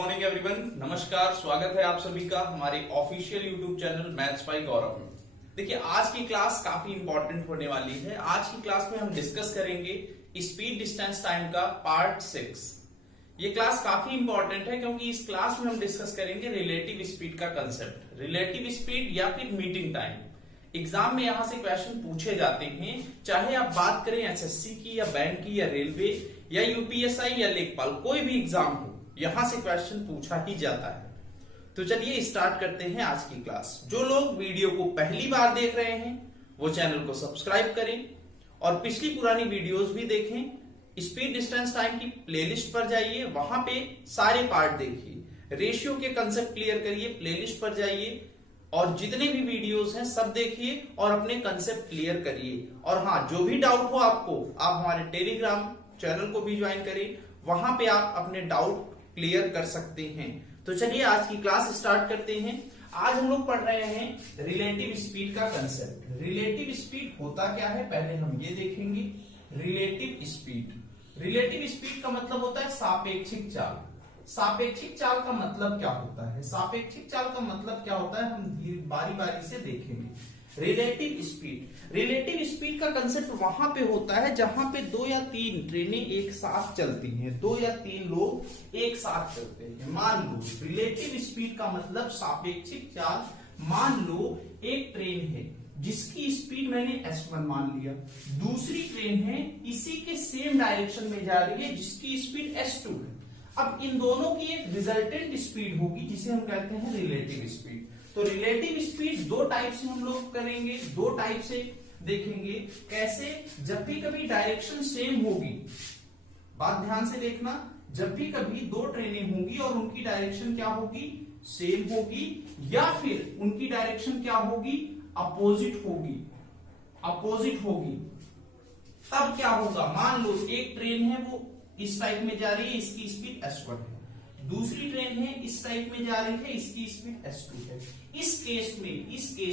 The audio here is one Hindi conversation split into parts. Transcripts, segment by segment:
मॉर्निंग एवरीवन, नमस्कार। स्वागत है आप सभी का हमारे official YouTube channel maths by Gaurav में। देखिए, आज की क्लास काफी इंपॉर्टेंट होने वाली है। आज की क्लास में हम डिस्कस करेंगे स्पीड डिस्टेंस टाइम का पार्ट 6। ये क्लास काफी इंपॉर्टेंट है क्योंकि इस क्लास में हम डिस्कस करेंगे रिलेटिव स्पीड का कंसेप्ट, रिलेटिव स्पीड या फिर मीटिंग टाइम। एग्जाम में यहां से क्वेश्चन पूछे जाते हैं, चाहे आप बात करें एसएससी की या बैंक की या रेलवे या यूपीएसआई या लेखपाल, कोई भी एग्जाम हो, यहां से क्वेश्चन पूछा ही जाता है। तो चलिए स्टार्ट करते हैं आज की क्लास। जो लोग वीडियो को पहली बार देख रहे हैं वो चैनल को सब्सक्राइब करें और पिछली पुरानी वीडियोस भी देखें। स्पीड डिस्टेंस टाइम की प्लेलिस्ट पर जाइए, वहां पे सारे पार्ट देखिए। रेशियो के कंसेप्ट क्लियर करिए, प्लेलिस्ट पर जाइए और जितने भी वीडियोस हैं सब देखिए और अपने कंसेप्ट क्लियर करिए। और हाँ, जो भी डाउट हो आपको, आप हमारे टेलीग्राम चैनल को भी ज्वाइन करें, वहां पे आप अपने डाउट क्लियर कर सकते हैं। तो चलिए आज की क्लास स्टार्ट करते हैं। आज हम लोग पढ़ रहे हैं रिलेटिव स्पीड का कंसेप्ट। रिलेटिव स्पीड होता क्या है, पहले हम ये देखेंगे। रिलेटिव स्पीड का मतलब होता है सापेक्षिक चाल। सापेक्षिक चाल का मतलब क्या होता है? सापेक्षिक चाल का मतलब क्या होता है, हम बारी बारी से देखेंगे। रिलेटिव स्पीड का कंसेप्ट वहां पे होता है जहां पे 2 या 3 ट्रेनें एक साथ चलती हैं, 2 या 3 लोग एक साथ चलते हैं। मान लो रिलेटिव स्पीड का मतलब सापेक्षिक चाल। मान लो एक ट्रेन है जिसकी स्पीड मैंने S1 मान लिया, दूसरी ट्रेन है इसी के सेम डायरेक्शन में जा रही है जिसकी स्पीड S2 है। अब इन दोनों की एक रिजल्टेंट स्पीड होगी जिसे हम कहते हैं रिलेटिव स्पीड। तो रिलेटिव स्पीड दो टाइप से हम लोग करेंगे, दो टाइप से देखेंगे। कैसे? जब भी कभी डायरेक्शन सेम होगी, बात ध्यान से देखना, जब भी कभी दो ट्रेनें होंगी और उनकी डायरेक्शन क्या होगी, सेम होगी, या फिर उनकी डायरेक्शन क्या होगी, अपोजिट होगी, तब क्या होगा? मान लो एक ट्रेन है वो इस टाइप में जा रही है, इसकी स्पीड S1 है, दूसरी ट्रेन है इस टाइप में जा रही है, इसकी स्पीड S2 है। इस केस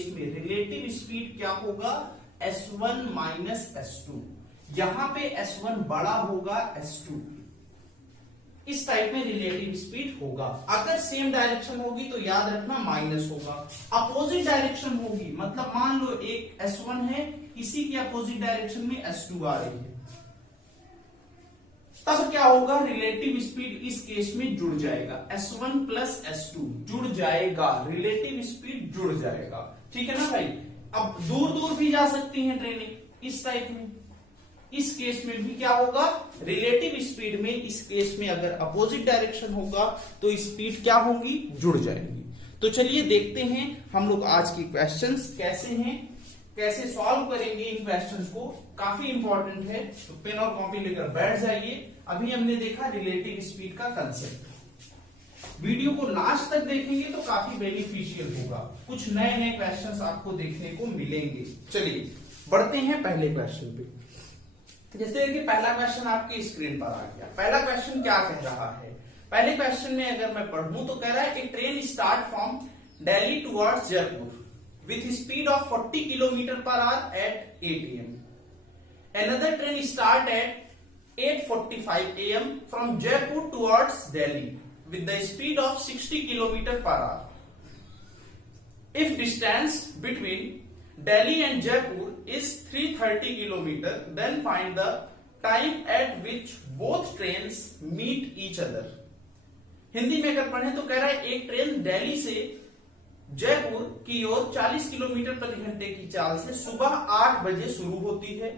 में रिलेटिव स्पीड क्या होगा, S1 माइनस S2। यहां पे S1 बड़ा होगा S2, इस टाइप में रिलेटिव स्पीड होगा। अगर सेम डायरेक्शन होगी तो याद रखना माइनस होगा। अपोजिट डायरेक्शन होगी, मतलब मान लो एक S1 है, इसी की अपोजिट डायरेक्शन में S2 आ रही है, तब क्या होगा, रिलेटिव स्पीड इस केस में जुड़ जाएगा, S1 प्लस S2 जुड़ जाएगा, रिलेटिव स्पीड जुड़ जाएगा। ठीक है ना भाई? अब दूर दूर भी जा सकती हैं ट्रेनें इस टाइप में, इस केस में भी क्या होगा, रिलेटिव स्पीड में इस केस में अगर अपोजिट डायरेक्शन होगा तो स्पीड क्या होंगी, जुड़ जाएगी। तो चलिए देखते हैं हम लोग आज की क्वेश्चंस कैसे हैं, कैसे सॉल्व करेंगे इन क्वेश्चंस को। काफी इंपॉर्टेंट है, तो पेन और कॉपी लेकर बैठ जाइए। अभी हमने देखा रिलेटिव स्पीड का कंसेप्ट। वीडियो को लास्ट तक देखेंगे तो काफी बेनिफिशियल होगा, कुछ नए नए क्वेश्चंस आपको देखने को मिलेंगे। चलिए बढ़ते हैं पहले क्वेश्चन पे। जैसे कि पहला क्वेश्चन आपकी स्क्रीन पर आ गया। पहला क्वेश्चन क्या कह रहा है? पहले क्वेश्चन में अगर मैं पढ़ूं तो कह रहा है कि train start from Delhi towards Jaipur with speed of 40 km/h at 8 am. Another train start at 8:45 am from Jaipur towards Delhi with the speed of 60 km/h. If distance between Delhi and Jaipur is 330 km, then find the time at which both trains meet each other. Hindi में अगर पढ़े तो कह रहा है एक ट्रेन दिल्ली से जयपुर की ओर 40 किलोमीटर प्रति घंटे की चाल से सुबह 8 बजे शुरू होती है।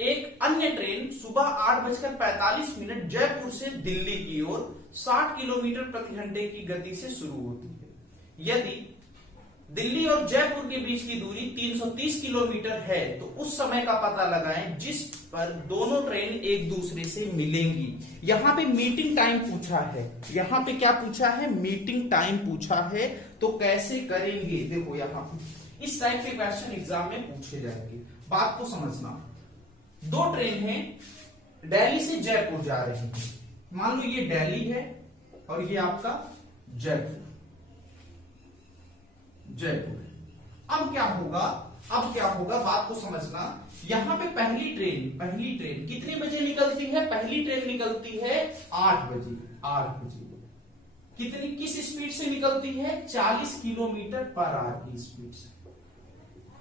एक अन्य ट्रेन सुबह 8:45 जयपुर से दिल्ली की ओर 60 किलोमीटर प्रति घंटे की गति से शुरू होती है। यदि दिल्ली और जयपुर के बीच की दूरी 330 किलोमीटर है तो उस समय का पता लगाएं जिस पर दोनों ट्रेन एक दूसरे से मिलेंगी। यहां पे मीटिंग टाइम पूछा है, यहां पे क्या पूछा है, मीटिंग टाइम पूछा है। तो कैसे करेंगे, देखो यहां इस टाइप के क्वेश्चन एग्जाम में पूछे जाएंगे। बात को समझना, दो ट्रेन है दिल्ली से जयपुर जा रही है। मान लो ये दिल्ली है और ये आपका जयपुर अब क्या होगा, बात को समझना। यहां पे पहली ट्रेन कितने बजे निकलती है? पहली ट्रेन निकलती है 8 बजे। कितनी किस स्पीड से निकलती है? 40 किलोमीटर पर आवर की स्पीड से।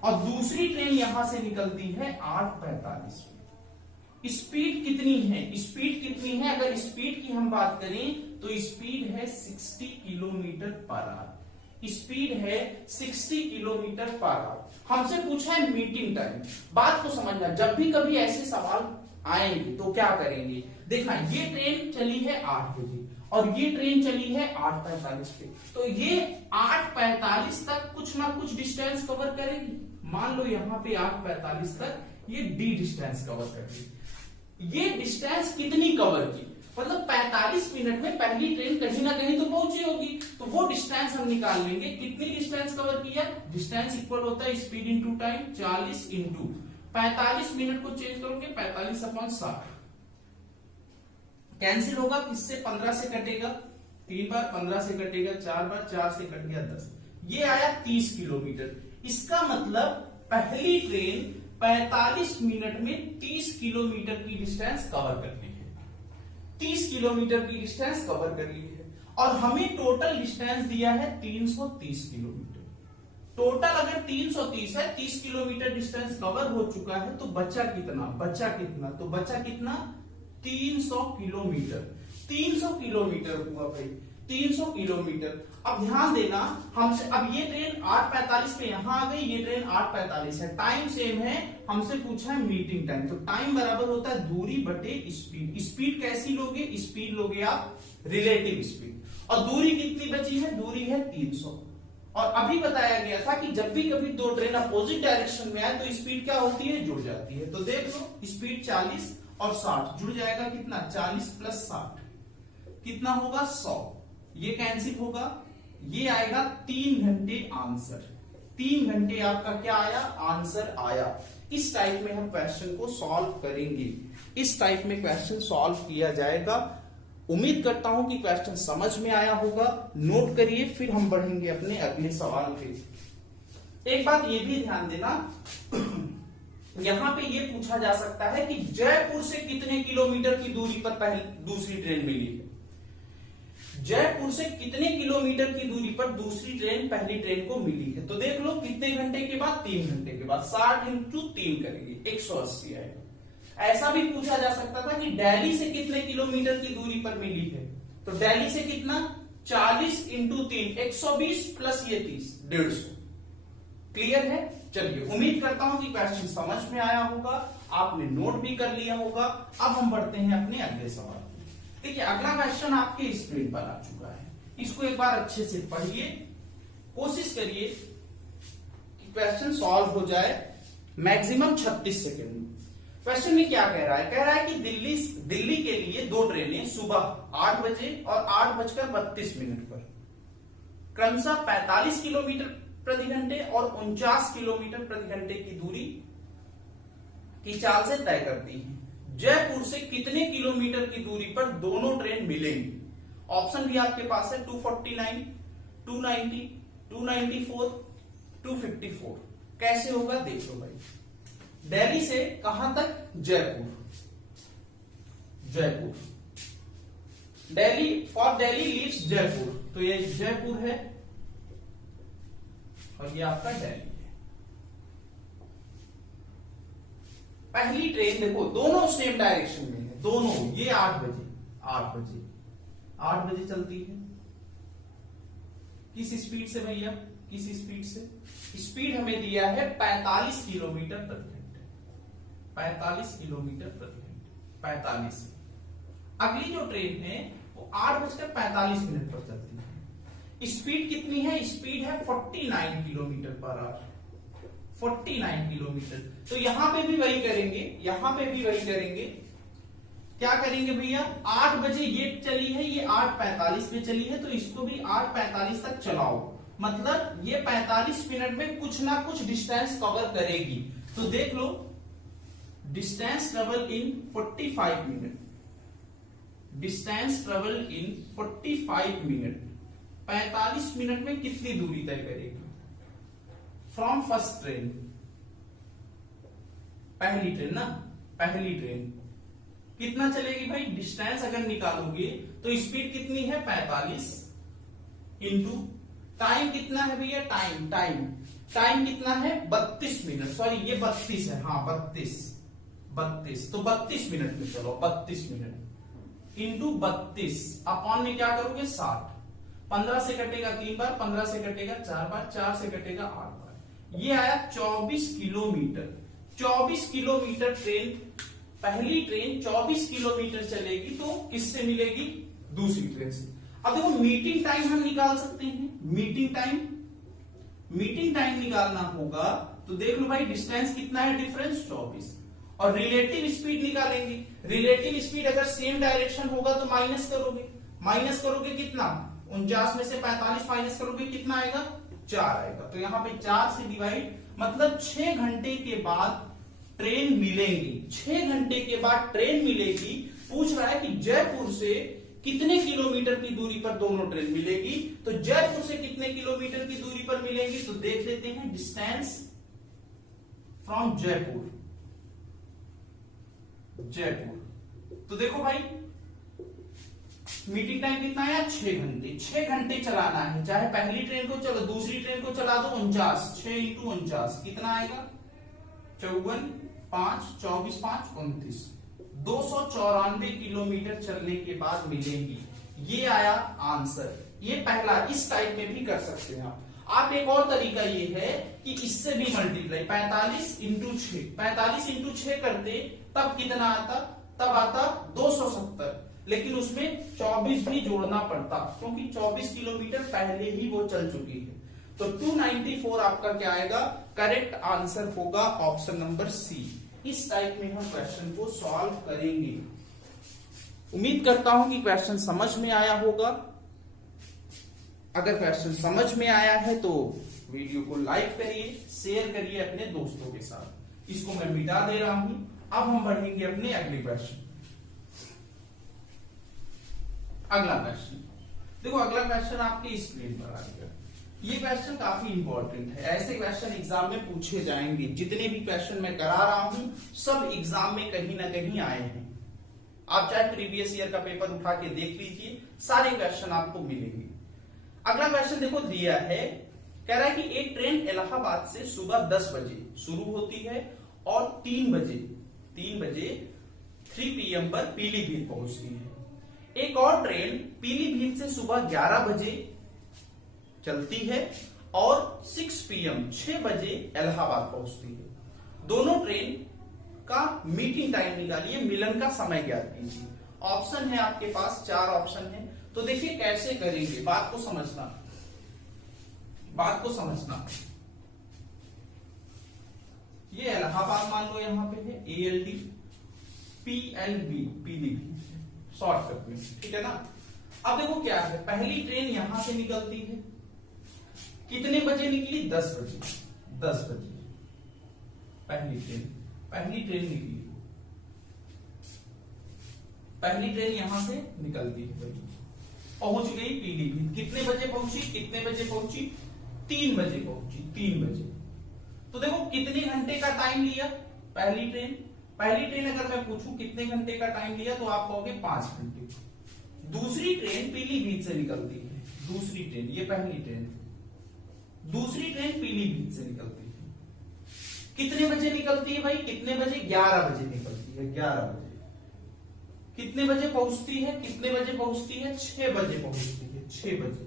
और दूसरी ट्रेन यहां से निकलती है 8:45 में। स्पीड कितनी है? स्पीड कितनी है? अगर स्पीड की हम बात करें तो स्पीड है 60 किलोमीटर पर आवर। स्पीड है 60 किलोमीटर पर आवर। हमसे पूछा है मीटिंग टाइम। बात को समझना, जब भी कभी ऐसे सवाल आएंगे तो क्या करेंगे? देखा, ये ट्रेन चली है 8 बजे और ये ट्रेन चली है 8:45 पे, तो ये 8:45 तक कुछ ना कुछ डिस्टेंस कवर करेगी। मान लो यहाँ पे 8:45 तक ये डी डिस्टेंस कवर करेगी। ये डिस्टेंस कितनी कवर की? मतलब 45 मिनट में पहली ट्रेन कहीं ना कहीं तो पहुंची होगी, तो वो डिस्टेंस हम निकाल लेंगे। कितनी डिस्टेंस कवर किया? डिस्टेंस इक्वल होता है speed into time, 40 into 45 minute को चेंज करोगे 45/60 कैंसिल होगा। किससे? 15 से कटेगा, 3 बार 15 से कटेगा, 4 बार 4 से कट गया 10, ये आया 30 किलोमीटर। इसका मतलब पहली ट्रेन 45 मिनट में 30 किलोमीटर की डिस्टेंस कवर करनी है। 30 किलोमीटर की डिस्टेंस कवर कर ली है और हमें टोटल डिस्टेंस दिया है 330 किलोमीटर। टोटल अगर 330 है, 30 किलोमीटर डिस्टेंस कवर हो चुका है, तो बचा कितना? तो बचा कितना? 300 किलोमीटर। 300 किलोमीटर हुआ भाई, 300 किलोमीटर। अब ध्यान देना, हमसे अब ये ट्रेन 8:45 पे यहां आ गई, ये ट्रेन 8:45 है, टाइम सेम है। हमसे पूछा है मीटिंग टाइम, तो टाइम बराबर होता है दूरी बटे स्पीड। स्पीड कैसी लोगे? स्पीड लोगे आप रिलेटिव स्पीड। और दूरी कितनी बची है? दूरी है 300। और अभी बताया गया था कि जब भी कभी दो ट्रेन अपोजिट डायरेक्शन में आए तो स्पीड क्या होती है? जुड़ जाती है। तो देख लो, स्पीड 40 और 60 जुड़ जाएगा। कितना? 40 + 60 कितना होगा? 100। ये कैंसिल होगा, ये आएगा 3 घंटे आंसर। 3 घंटे आपका क्या आया? आंसर आया। इस टाइप में हम क्वेश्चन को सॉल्व करेंगे। इस टाइप में क्वेश्चन सॉल्व किया जाएगा। उम्मीद करता हूं कि क्वेश्चन समझ में आया होगा। नोट करिए, फिर हम बढ़ेंगे अपने अगले सवाल पे। एक बात ये भी ध्यान देना, यहां पे ये पूछा जा सकता है कि जयपुर से कितने किलोमीटर की दूरी पर पहली दूसरी ट्रेन मिली है? जयपुर से कितने किलोमीटर की दूरी पर दूसरी ट्रेन पहली ट्रेन को मिली है? तो देख लो, कितने घंटे के बाद? 3 घंटे के बाद। 60 इंटू 3 करेंगे, 180 आएगा। ऐसा भी पूछा जा सकता था कि दिल्ली से कितने किलोमीटर की दूरी पर मिली है? तो दिल्ली से कितना? 40 इंटू 3, 120 प्लस ये 30, 150। क्लियर है? चलिए, उम्मीद करता हूं कि क्वेश्चन समझ में आया होगा, आपने नोट भी कर लिया होगा। अब हम बढ़ते हैं अपने अगले सवाल। देखिए, अगला क्वेश्चन आपके स्क्रीन पर आ चुका है। इसको एक बार अच्छे से पढ़िए, कोशिश करिए कि क्वेश्चन सॉल्व हो जाए मैक्सिमम 36 सेकंड में। क्वेश्चन में क्या कह रहा है? कह रहा है कि दिल्ली के लिए 2 ट्रेनें सुबह 8 बजे और 8:32 पर क्रमशः 45 किलोमीटर प्रति घंटे और 49 किलोमीटर प्रति घंटे की दूरी की चाल से तय करती है। जयपुर से कितने किलोमीटर की दूरी पर दोनों ट्रेन मिलेंगी? ऑप्शन भी आपके पास है, 249, 290, 294, 254। कैसे होगा देख लो भाई। दिल्ली से कहां तक? जयपुर। दिल्ली लीव्स जयपुर, तो ये जयपुर है और ये आपका दिल्ली है। पहली ट्रेन देखो, दोनों सेम डायरेक्शन में है, दोनों। ये 8 बजे चलती है। किस स्पीड से भैया? किस स्पीड से? स्पीड हमें दिया है 45 किलोमीटर प्रति घंटे। 45 किलोमीटर प्रति घंटे, 45। अगली जो ट्रेन है वो 8:45 पर चलती है। स्पीड कितनी है? स्पीड है 49 किलोमीटर पर आवर। 49 किलोमीटर। तो यहां पे भी वही करेंगे, क्या करेंगे भैया? 8 बजे ये चली है, ये 8:45 पे चली है, तो इसको भी 8:45 तक चलाओ। मतलब ये 45 मिनट में कुछ ना कुछ डिस्टेंस कवर करेगी। तो देख लो, distance travel in 45 minute. Distance travel in 45 minute, 45 minute में कितनी दूरी तय करेगी? फ्रॉम फर्स्ट ट्रेन, पहली ट्रेन कितना चलेगी भाई? डिस्टेंस अगर निकालोगे तो स्पीड कितनी है? 45 इंटू टाइम कितना है भैया, टाइम कितना है 32 मिनट, सॉरी ये 32 है, हाँ 32 तो 32 मिनट में, चलो 32 मिनट इंटू 32 अपॉन में क्या करोगे 60, 15 से कटेगा 3 बार, 15 से कटेगा 4 बार, 4 से कटेगा 8 बार, ये आया 24 किलोमीटर। 24 किलोमीटर ट्रेन, पहली ट्रेन 24 किलोमीटर चलेगी तो किससे मिलेगी, दूसरी ट्रेन से। अब देखो मीटिंग टाइम हम निकाल सकते हैं, मीटिंग टाइम निकालना होगा तो देख लो भाई डिस्टेंस कितना है, डिफरेंस 24, और रिलेटिव स्पीड निकालेंगे। रिलेटिव स्पीड अगर सेम डायरेक्शन होगा तो माइनस करोगे कितना, 49 में से 45 माइनस करोगे कितना आएगा, 4 आएगा। तो यहाँ पे 4 से डिवाइड, मतलब 6 घंटे के बाद ट्रेन मिलेंगी, 6 घंटे के बाद ट्रेन मिलेगी। पूछ रहा है कि जयपुर से कितने किलोमीटर की दूरी पर दोनों ट्रेन मिलेगी, तो जयपुर से कितने किलोमीटर की दूरी पर मिलेंगी, तो देख लेते हैं डिस्टेंस फ्रॉम जयपुर। तो देखो भाई मीटिंग टाइम कितना है, 6 घंटे, 6 घंटे चलाना है, चाहे पहली ट्रेन को चलो दूसरी ट्रेन को चला दो 49, 6 इंटू 49 कितना आएगा, 54, 5, 24, 5, 29, 294 किलोमीटर चलने के बाद मिलेंगी। ये आया आंसर। ये पहला, इस टाइप में भी कर सकते हैं आप एक और तरीका ये है कि इससे भी मल्टीप्लाई, 45 इंटू 6, 45 इंटू 6 करते तब कितना आता, तब आता 270, लेकिन उसमें 24 भी जोड़ना पड़ता क्योंकि 24 किलोमीटर पहले ही वो चल चुकी है। तो 294 आपका क्या आएगा, करेक्ट आंसर होगा ऑप्शन नंबर सी। इस टाइप में हम क्वेश्चन को सॉल्व करेंगे। उम्मीद करता हूं कि क्वेश्चन समझ में आया होगा। अगर क्वेश्चन समझ में आया है तो वीडियो को लाइक करिए, शेयर करिए अपने दोस्तों के साथ। इसको मैं मिटा दे रहा हूं। अब हम बढ़ेंगे अपने अगले क्वेश्चन। अगला क्वेश्चन देखो, अगला क्वेश्चन आपके स्क्रीन पर आ गया। ये क्वेश्चन काफी इंपॉर्टेंट है। ऐसे क्वेश्चन एग्जाम में पूछे जाएंगे। जितने भी क्वेश्चन मैं करा रहा हूं सब एग्जाम में कहीं ना कहीं आए हैं। आप चाहे प्रीवियस ईयर का पेपर उठा के देख लीजिए, सारे क्वेश्चन आपको मिलेंगे। अगला क्वेश्चन देखो दिया है, कह रहा है कि एक ट्रेन इलाहाबाद से सुबह 10 बजे शुरू होती है और 3 बजे 3 PM पर पीलीभीत पहुंचती है। एक और ट्रेन पीलीभीत से सुबह 11 बजे चलती है और 6 PM 6 बजे इलाहाबाद पहुंचती है। दोनों ट्रेन का मीटिंग टाइम निकालिए, मिलन का समय ज्ञात कीजिए। ऑप्शन है आपके पास, 4 ऑप्शन है। तो देखिए कैसे करेंगे, बात को समझना। ये इलाहाबाद मान लो यहां पे है, ALD, PLB पीलीभीत शॉर्टकट में, ठीक है ना। अब देखो क्या है, पहली ट्रेन यहां से निकलती है, कितने बजे निकली, 10 बजे पहली ट्रेन निकली। पहली ट्रेन यहां से निकलती है भाई, पहुंच गई पीलीभीत। कितने बजे पहुंची, 3 बजे पहुंची, 3 बजे। तो देखो कितने घंटे का टाइम लिया पहली ट्रेन अगर मैं पूछूं कितने घंटे का टाइम लिया तो आप कहोगे 5 घंटे। दूसरी ट्रेन पीलीभीत से निकलती है, दूसरी ट्रेन, ये पहली ट्रेन, दूसरी ट्रेन पीलीभीत से निकलती है। कितने बजे निकलती है भाई, कितने बजे, 11 बजे निकलती है, 11 बजे। कितने बजे पहुंचती है, 6 बजे पहुंचती है, 6 बजे।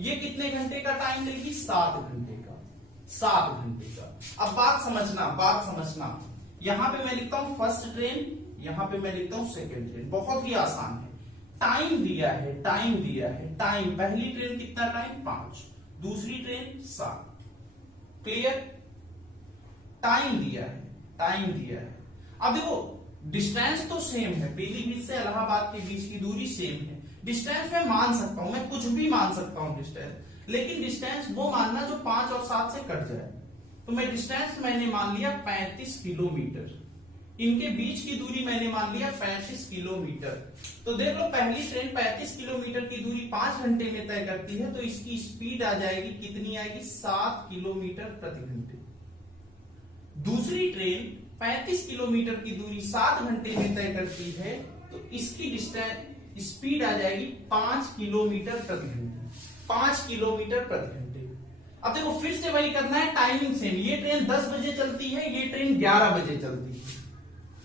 ये कितने घंटे का टाइम लेगी, 7 घंटे का। अब बात समझना, यहां पे मैं लिखता हूं फर्स्ट ट्रेन, यहां पे मैं लिखता हूं सेकंड ट्रेन। बहुत ही आसान है। टाइम दिया है, टाइम पहली ट्रेन कितना टाइम, 5, दूसरी ट्रेन 7। क्लियर, टाइम दिया है। अब देखो डिस्टेंस तो सेम है, पीलीभीत से इलाहाबाद के बीच की दूरी सेम है। डिस्टेंस मैं मान सकता हूं, मैं कुछ भी मान सकता हूं डिस्टेंस, लेकिन डिस्टेंस वो मानना जो 5 और 7 से कट जाए। तो मैं डिस्टेंस मैंने मान लिया 35 किलोमीटर, इनके बीच की दूरी मैंने मान लिया 35 किलोमीटर। तो देख लो पहली ट्रेन 35 किलोमीटर की दूरी 5 घंटे में तय करती है, तो इसकी स्पीड आ जाएगी, कितनी आएगी, 7 किलोमीटर प्रति घंटे। दूसरी ट्रेन 35 किलोमीटर की दूरी 7 घंटे में तय करती है, तो इसकी स्पीड आ जाएगी 5 किलोमीटर प्रति घंटे। 5 किलोमीटर प्रति घंटे। अब देखो फिर से वही करना है, टाइमिंग सेम। ये ट्रेन 10 बजे चलती है, ये ट्रेन 11 बजे चलती है।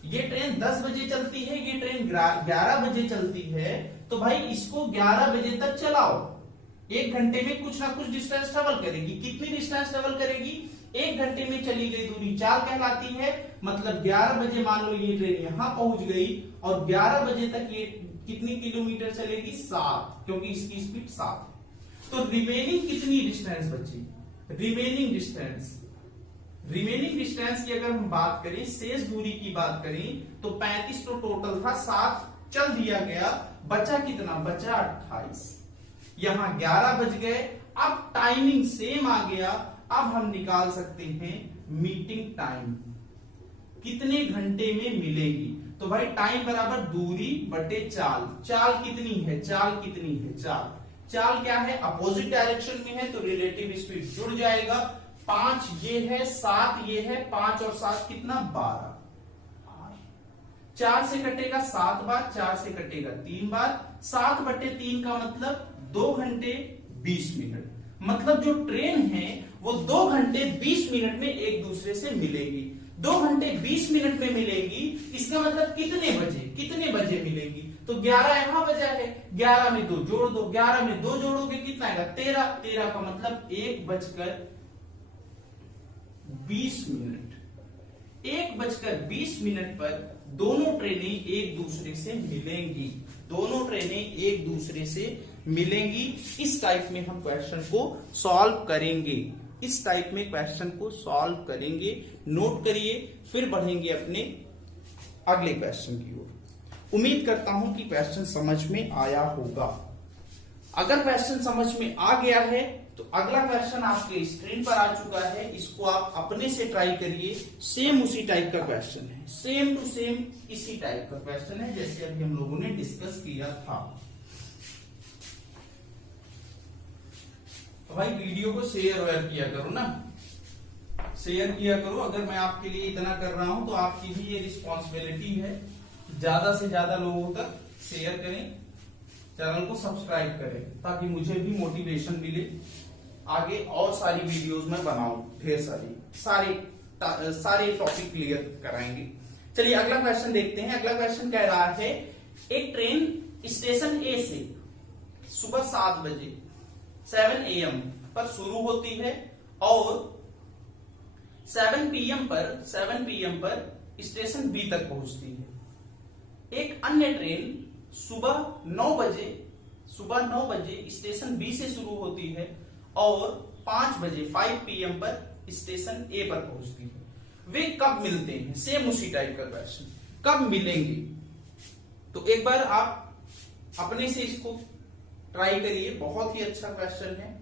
ये ट्रेन 10 बजे चलती है, ये ट्रेन 11 बजे चलती है। तो भाई इसको 11 बजे तक चलाओ। 1 घंटे में कुछ ना कुछ डिस्टेंस ट्रेवल करेगी। कितनी डिस्टेंस ट्रेवल करेगी? 1 घंटे में चली गई दूरी 4 कहलाती है। मतलब 11 बजे मान लो ये ट्रेन यहां पहुंच गई और 11 बजे तक ये कितनी किलोमीटर चलेगी? 7, क्योंकि इसकी स्पीड 7 है। तो रिमेनिंग कितनी डिस्टेंस बची? रिमेनिंग डिस्टेंस की अगर हम बात करें, शेष दूरी की बात करें, तो 35 तो टोटल था, 7 चल दिया गया, बचा कितना? बचा 28। यहां 11 बज गए। अब टाइमिंग सेम आ गया। अब हम निकाल सकते हैं मीटिंग टाइम, कितने घंटे में मिलेगी। तो भाई टाइम बराबर दूरी बटे चाल। चाल कितनी है? चाल क्या है? अपोजिट डायरेक्शन में है, तो रिलेटिव स्पीड जुड़ जाएगा। 5 ये है, 7 ये है, 5 और 7 कितना? 12। 4 से कटेगा 7 बार, 4 से कटेगा 3 बार। 7 बटे 3 का मतलब 2 घंटे 20 मिनट। मतलब जो ट्रेन है वो 2 घंटे 20 मिनट में एक दूसरे से मिलेगी। 2 घंटे 20 मिनट में मिलेगी। इसका मतलब कितने बजे मिलेगी? तो 11 यहां बजा है, 11 में 2 जोड़ दो, 11 में 2 जोड़ोगे कितना आएगा? 13 का मतलब 1:20 मिनट पर दोनों ट्रेनें एक दूसरे से मिलेंगी। इस टाइप में हम क्वेश्चन को सॉल्व करेंगे। नोट करिए, फिर बढ़ेंगे अपने अगले क्वेश्चन की ओर। उम्मीद करता हूं कि क्वेश्चन समझ में आया होगा। अगर क्वेश्चन समझ में आ गया है तो अगला क्वेश्चन आपके स्क्रीन पर आ चुका है। इसको आप अपने से ट्राई करिए। सेम उसी टाइप का क्वेश्चन है, सेम टू सेम इसी टाइप का क्वेश्चन है जैसे अभी हम लोगों ने डिस्कस किया था। तो भाई वीडियो को शेयर किया करो ना, शेयर किया करो। अगर मैं आपके लिए इतना कर रहा हूं तो आपकी भी ये रिस्पॉन्सिबिलिटी है, ज्यादा से ज्यादा लोगों तक शेयर करें, चैनल को सब्सक्राइब करें, ताकि मुझे भी मोटिवेशन मिले, आगे और सारी वीडियोस में बनाऊं, ढेर सारे टॉपिक क्लियर कराएंगे। चलिए अगला क्वेश्चन देखते हैं। अगला क्वेश्चन कह रहा है, एक ट्रेन स्टेशन ए से सुबह 7 बजे 7 AM पर शुरू होती है और 7 PM पर स्टेशन बी तक पहुंचती है। एक अन्य ट्रेन सुबह 9 बजे स्टेशन बी से शुरू होती है और 5 PM पर स्टेशन ए पर पहुंचती है। वे कब मिलते हैं? सेम उसी टाइप का क्वेश्चन, कब मिलेंगे? तो एक बार आप अपने से इसको ट्राई करिए, बहुत ही अच्छा क्वेश्चन है।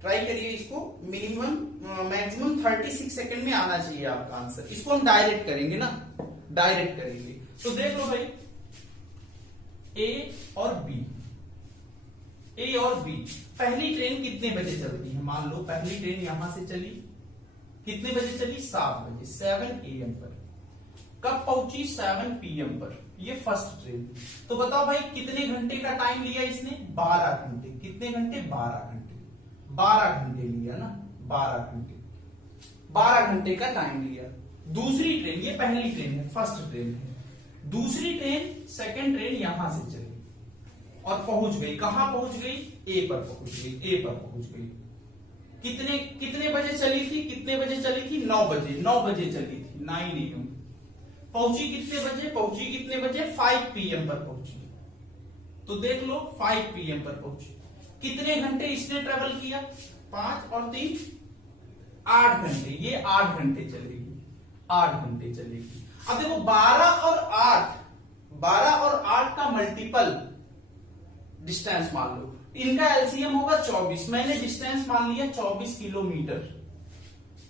ट्राई करिए इसको, मैक्सिमम 36 सेकंड में आना चाहिए आपका आंसर। इसको हम डायरेक्ट करेंगे ना, तो देख लो भाई, ए और बी। पहली ट्रेन कितने बजे चलती है? मान लो पहली ट्रेन यहां से चली, कितने बजे चली? 7 बजे 7 AM पर। कब पहुंची? 7 PM पर। ये फर्स्ट ट्रेन। तो बताओ भाई कितने घंटे का टाइम लिया इसने? 12 घंटे। कितने घंटे? 12 घंटे लिया ना, 12 घंटे का टाइम लिया। दूसरी ट्रेन, ये पहली ट्रेन है, फर्स्ट ट्रेन है। दूसरी ट्रेन, सेकंड ट्रेन यहां से चली और पहुंच गई। कहां पहुंच गई? ए पर पहुंच गई। कितने बजे चली थी? 9 बजे चली थी, 9 AM। पहुंची कितने बजे? 5 PM पर पहुंची। तो देख लो 5 PM पर पहुंची। कितने घंटे इसने ट्रेवल किया? 5 और 3 8 घंटे। ये 8 घंटे चलेगी। अब देखो 12 और 8 का मल्टीपल डिस्टेंस मान लो, इनका एलसीएम होगा 24। मैंने डिस्टेंस मान लिया 24 किलोमीटर।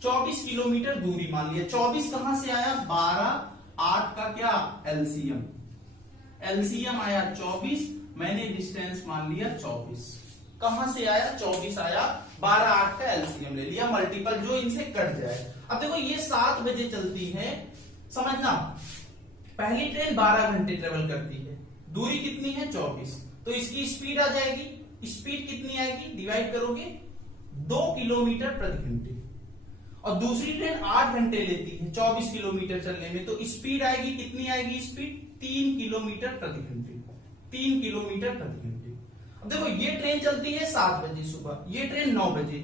24 किलोमीटर दूरी मान लिया। 24 कहां से आया? 12, 8 का क्या एलसीएम आया 24। मैंने डिस्टेंस मान लिया 24। कहां से आया? 24 आया। 12, 8 का एलसीएम ले लिया, मल्टीपल जो इनसे कट जाए। अब देखो ये 7 बजे चलती है, समझना, पहली ट्रेन 12 घंटे ट्रेवल करती है, दूरी कितनी है? 24। तो इसकी स्पीड आ जाएगी स्पीड कितनी आएगी, डिवाइड करोगे 2 किलोमीटर प्रति घंटे, और दूसरी ट्रेन 8 घंटे लेती है 24 किलोमीटर चलने में, तो स्पीड आएगी कितनी आएगी, स्पीड 3 किलोमीटर प्रति घंटे, 3 किलोमीटर प्रति घंटे। अब देखो ये ट्रेन चलती है 7 बजे सुबह, ये ट्रेन 9 बजे,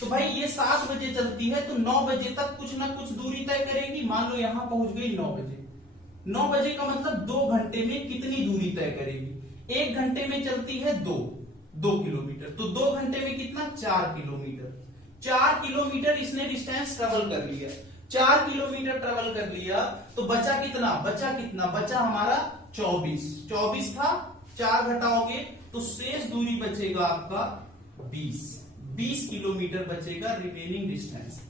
तो भाई ये 7 बजे चलती है तो 9 बजे तक कुछ ना कुछ दूरी तय करेगी। मान लो यहां पहुंच गई 9 बजे, 9 बजे का मतलब 2 घंटे में कितनी दूरी तय करेगी, 1 घंटे में चलती है 2 किलोमीटर, तो 2 घंटे में कितना, 4 किलोमीटर, 4 किलोमीटर इसने डिस्टेंस ट्रेवल कर लिया, 4 किलोमीटर ट्रेवल कर लिया, तो बचा कितना, बचा हमारा 24 था, 4 घटाओगे तो शेष दूरी बचेगा आपका 20 किलोमीटर बचेगा रिमेनिंग डिस्टेंस।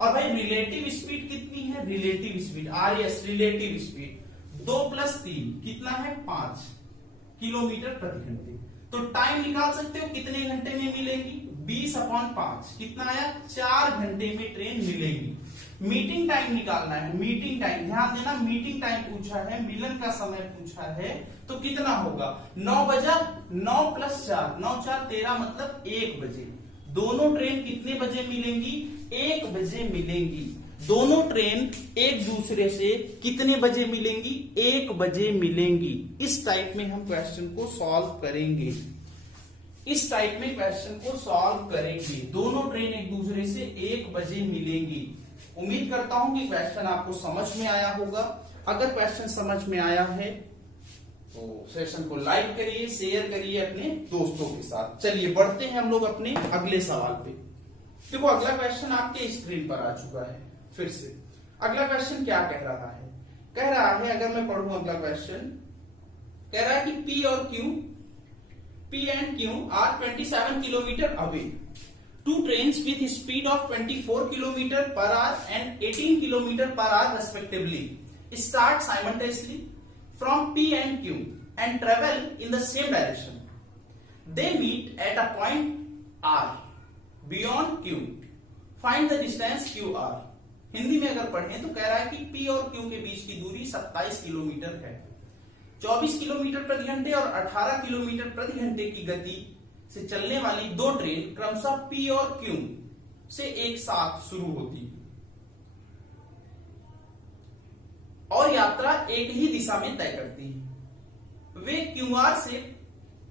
और भाई रिलेटिव स्पीड कितनी है, relative speed RS, relative speed 2 + 3 कितना है, 5 किलोमीटर प्रति घंटे। तो टाइम निकाल सकते हो कितने घंटे में मिलेगी, 20/5 कितना आया, 4 घंटे में ट्रेन मिलेगी। मीटिंग टाइम निकालना है, मीटिंग टाइम ध्यान देना, मीटिंग टाइम पूछा है, मिलन का समय पूछा है, तो कितना होगा, 9 बजा, 9 + 4 9 × 4 13 मतलब 1 बजे। दोनों ट्रेन कितने बजे मिलेंगी, 1 बजे मिलेंगी। दोनों ट्रेन एक दूसरे से कितने बजे मिलेंगी, 1 बजे मिलेंगी। इस टाइप में हम क्वेश्चन को सॉल्व करेंगे, इस टाइप में क्वेश्चन को सॉल्व करेंगे। दोनों ट्रेन एक दूसरे से 1 बजे मिलेंगी। उम्मीद करता हूं कि क्वेश्चन आपको समझ में आया होगा। अगर क्वेश्चन समझ में आया है तो सेशन को लाइक करिए, शेयर करिए अपने दोस्तों के साथ। चलिए बढ़ते हैं हम लोग अपने अगले सवाल पे। देखो अगला क्वेश्चन आपके स्क्रीन पर आ चुका है। फिर से अगला क्वेश्चन क्या कह रहा है, कह रहा है, अगर मैं पढ़ूं अगला क्वेश्चन, कह रहा है कि P and Q are 27 kilometre away. Two trains with speed of 24 km/h and 18 km/h respectively start simultaneously from P and Q and travel in the same direction. They meet at a point R beyond Q. Find the distance QR. Hindi में अगर पढ़ें तो कह रहा है कि P और Q के बीच की दूरी 27 किलोमीटर है। 24 किलोमीटर प्रति घंटे और 18 किलोमीटर प्रति घंटे की गति से चलने वाली दो ट्रेन क्रमशः P और Q से एक साथ शुरू होती है और यात्रा एक ही दिशा में तय करती है। वे QR से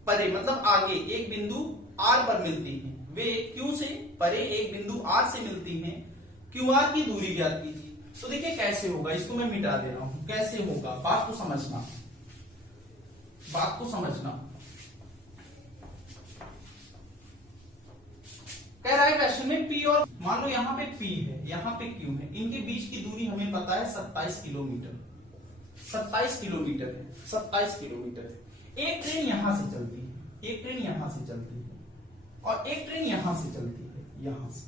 परे मतलब आगे एक बिंदु R पर मिलती हैं। वे Q से परे एक बिंदु R से मिलती हैं। QR की दूरी ज्ञात कीजिए। तो देखिए कैसे होगा, इसको मैं मिटा दे रहा हूं। कैसे होगा, बात को समझना, बात को समझना। कह रहा है क्वेश्चन में P और मान लो यहां पे P है, यहां पे Q है, इनके बीच की दूरी हमें पता है 27 किलोमीटर। 27 किलोमीटर है, 27 किलोमीटर है। एक ट्रेन यहां से चलती है, एक ट्रेन यहां से चलती है और एक ट्रेन यहां से चलती है, यहां से,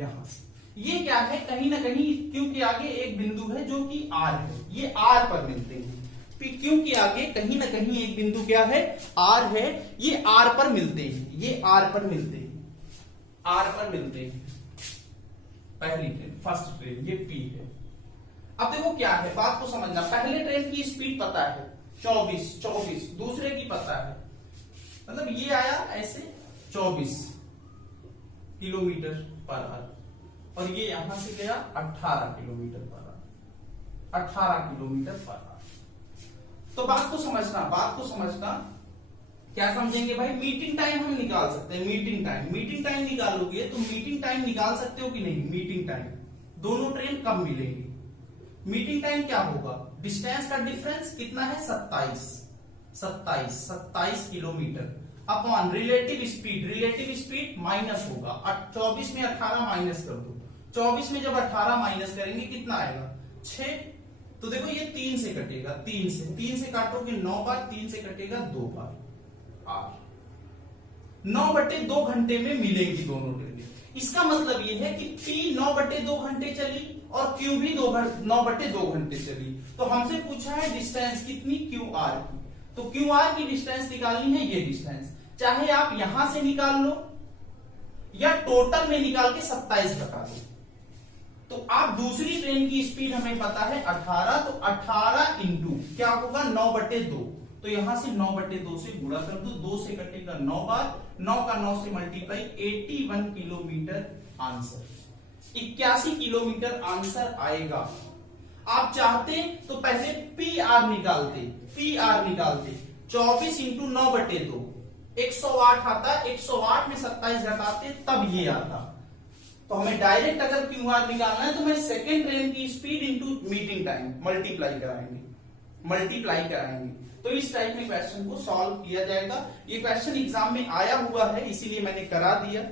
यहां से। ये क्या है, कहीं ना कहीं Q के आगे एक बिंदु है जो कि R है, ये R पर मिलते हैं। Q के आगे कहीं ना कहीं एक बिंदु क्या है, R है, ये R पर मिलते हैं, ये R पर मिलते हैं, R पर मिलते हैं। पहली ट्रेन, फर्स्ट ट्रेन, ये P है। अब देखो क्या है, बात को समझना। पहले ट्रेन की स्पीड पता है 24, दूसरे की पता है, मतलब ये आया ऐसे 24 किलोमीटर पर आवर और ये यहां से गया 18 kilometre per our, 18 kilometre per our. तो बात को समझना, बात को समझना। क्या समझेंगे भाई, मीटिंग टाइम हम निकाल सकते हैं। मीटिंग टाइम, मीटिंग टाइम निकालोगे तो मीटिंग टाइम निकाल सकते हो कि नहीं। मीटिंग टाइम, दोनों ट्रेन कब मिलेंगी। मीटिंग टाइम क्या होगा, डिस्टेंस का डिफरेंस कितना है, 27 kilometre upon relative speed. Relative speed minus होगा, 24 में 18 माइनस कर दो। 24 में जब 18 माइनस करेंगे कितना आएगा, 6। तो देखो ये 3 से कटेगा, 3 से काटोगे 9 बार, 3 से कटेगा 2 बार, 9/2 घंटे में मिलेंगी दोनों ट्रेनें। इसका मतलब ये है कि P 9/2 घंटे चली और Q भी 9/2 घंटे चली। तो हमसे पूछा है डिस्टेंस कितनी, QR की। तो QR की डिस्टेंस निकालनी है, ये डिस्टेंस चाहे आप यहां से निकाल लो या टोटल में निकाल के 27 बता दो। तो आप दूसरी ट्रेन की स्पीड हमें पता है 18, तो 18 इंटू क्या होगा, 9/2। तो यहां से 9/2 से गुणा कर दो, 2 से कटेगा 9 बार, 9 का 9 से multiply, 81 kilometre answer, 81 kilometre answer आएगा। आप चाहते तो पहले पी आर निकालते, 24 इंटू 9/2 108 आता, 108 में 27 घटाते तब ये आता। तो हमें डायरेक्ट अगर क्यू आर निकालना है तो मैं सेकेंड ट्रेन की speed into meeting time multiply कराएंगे। तो इस टाइप में क्वेश्चन को सॉल्व किया जाएगा। ये क्वेश्चन एग्जाम में आया हुआ है, इसीलिए मैंने करा दिया।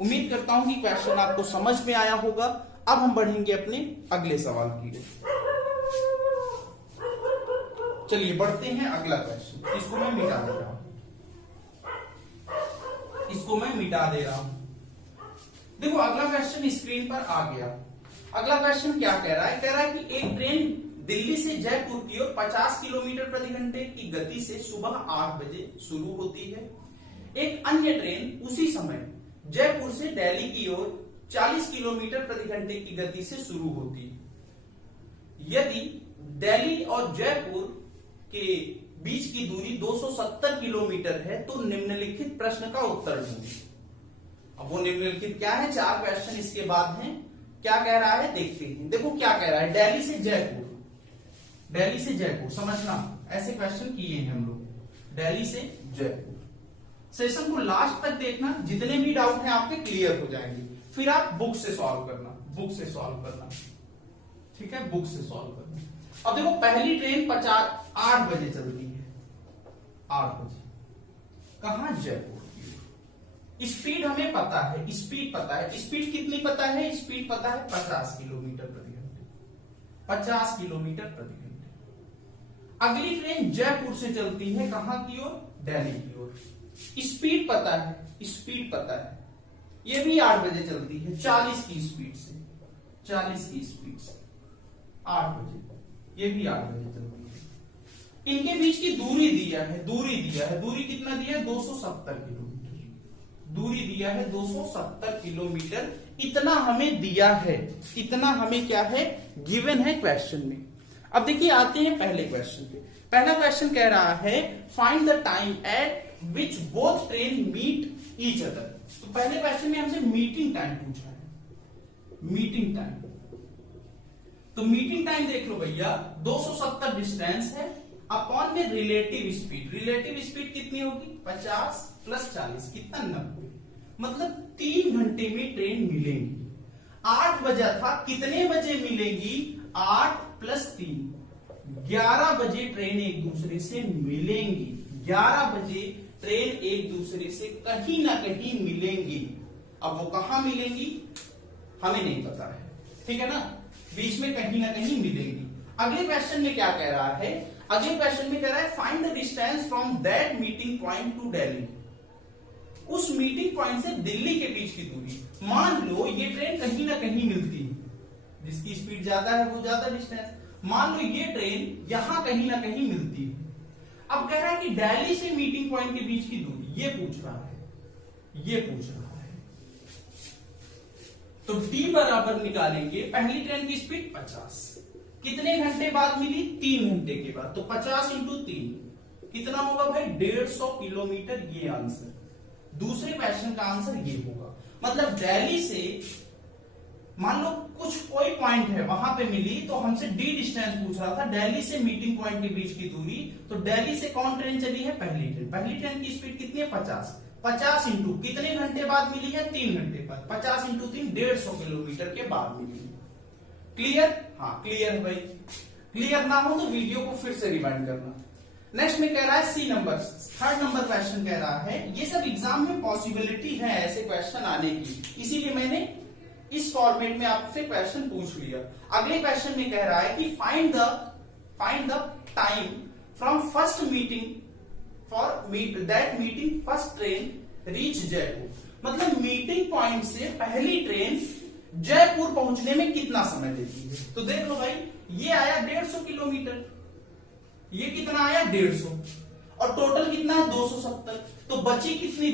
उम्मीद करता हूं कि क्वेश्चन आपको समझ में आया होगा। अब हम बढ़ेंगे अपने अगले सवाल की ओर। चलिए बढ़ते हैं अगला क्वेश्चन। इसको मैं मिटा दे रहा हूं। देखो अगला क्वेश्चन स्क्रीन पर आ गया। अगला क्वेश्चन क्या कह रहा है? कह रहा है कि एक ट्रेन दिल्ली से जयपुर की ओर 50 किलोमीटर प्रति घंटे की गति से सुबह 8 बजे शुरू होती है। एक अन्य ट्रेन उसी समय जयपुर से दिल्ली की ओर 40 किलोमीटर प्रति घंटे की गति से शुरू होती है। यदि दिल्ली और जयपुर के बीच की दूरी 270 किलोमीटर है तो निम्नलिखित प्रश्न का उत्तर ढूंढिए। अब वो निम्नलिखित क्या है? 4 क्वेश्चन इसके बाद हैं। क्या कह रहा है देखते हैं। देखो क्या कह रहा है, दिल्ली से जयपुर समझना, ऐसे क्वेश्चन किए हैं हम लोग। दिल्ली से जयपुर। सेशन को लास्ट तक देखना, जितने भी डाउट हैं आपके क्लियर हो जाएंगे। फिर आप बुक से सॉल्व करना, ठीक है, बुक से सॉल्व करना। अब देखो पहली ट्रेन 8 बजे चलती है, 8 बजे कहां? जयपुर। स्पीड हमें पता है, स्पीड कितनी पता है? स्पीड पता है 50 किलोमीटर प्रति घंटे, 50 किलोमीटर प्रति घंटे। अगली ट्रेन जयपुर से चलती है कहां की ओर? दिल्ली की ओर। स्पीड पता है, ये भी 8 बजे चलती है, 40 की स्पीड से 8 बजे, ये भी 8 बजे चलती है। इनके बीच की दूरी दिया है, दूरी कितना दिया है? 270 किलोमीटर। दूरी दिया है 270 किलोमीटर। इतना हमें दिया है, इतना हमें क्या है? गिवन है क्वेश्चन में। अब देखिए आते हैं पहले क्वेश्चन पे। पहला क्वेश्चन कह रहा है find the time at which both train meet each other. तो पहले क्वेश्चन में हमसे मीटिंग टाइम पूछा है, मीटिंग टाइम। तो मीटिंग टाइम देख लो भैया, 270 डिस्टेंस है अपॉन में रिलेटिव स्पीड कितनी होगी? 50 प्लस 40 कितना? 90। मतलब 3 घंटे में ट्रेन मिलेंगी। 8 बजा था, कितने बजे मिलेंगी? 8 प्लस 3 11 बजे ट्रेन एक दूसरे से मिलेंगी। 11 बजे ट्रेन एक दूसरे से कहीं ना कहीं मिलेंगी। अब वो कहां मिलेंगी हमें नहीं पता है, ठीक है ना, बीच में कहीं ना कहीं मिलेंगी। अगले क्वेश्चन में क्या कह रहा है? अगले क्वेश्चन में कह रहा है find the distance from that meeting point two Delhi. उस मीटिंग पॉइंट से दिल्ली के बीच की दूरी। मान लो ये ट्रेन कहीं ना कहीं मिलती है, जिसकी स्पीड ज्यादा है वो ज्यादा डिस्टेंस। मान लो ये ट्रेन यहां कहीं ना कहीं मिलती है। अब कह रहा है कि दिल्ली से मीटिंग पॉइंट के बीच की दूरी, ये पूछ रहा है। तो टी बराबर निकालेंगे, पहली ट्रेन की स्पीड 50, कितने घंटे बाद मिली? 3 घंटे के बाद। तो 50 इंटू 3 कितना होगा भाई? 150 किलोमीटर। ये आंसर, दूसरे क्वेश्चन का आंसर ये होगा। मतलब दिल्ली से मान लो कोई पॉइंट है वहां पे मिली, तो हमसे डी डिस्टेंस पूछ रहा था, दिल्ली से मीटिंग पॉइंट के बीच की दूरी। तो दिल्ली से कौन ट्रेन चली है? पहली ट्रेन की स्पीड कितनी है? 50 इंटू कितने घंटे बाद मिली है? 3 घंटे बाद। 50 इंटू 3 150 किलोमीटर के बाद मिली है। क्लियर? हाँ क्लियर है भाई। क्लियर ना हो तो वीडियो को फिर से रिवाइंड करना। नेक्स्ट में कह रहा है सी नंबर, 3rd नंबर क्वेश्चन कह रहा है, ये सब एग्जाम में पॉसिबिलिटी है ऐसे क्वेश्चन आने की, इसीलिए मैंने इस फॉर्मेट में आपसे क्वेश्चन पूछ लिया। अगले क्वेश्चन में कह रहा है कि find the time from first meeting for that meeting first train reach Jaipur. मतलब मीटिंग पॉइंट से पहली ट्रेन जयपुर पहुंचने में कितना समय लेती है। तो देख लो भाई, ये आया 150 किलोमीटर, ये कितना आया? 150, और टोटल कितना है? 270। तो बची कितनी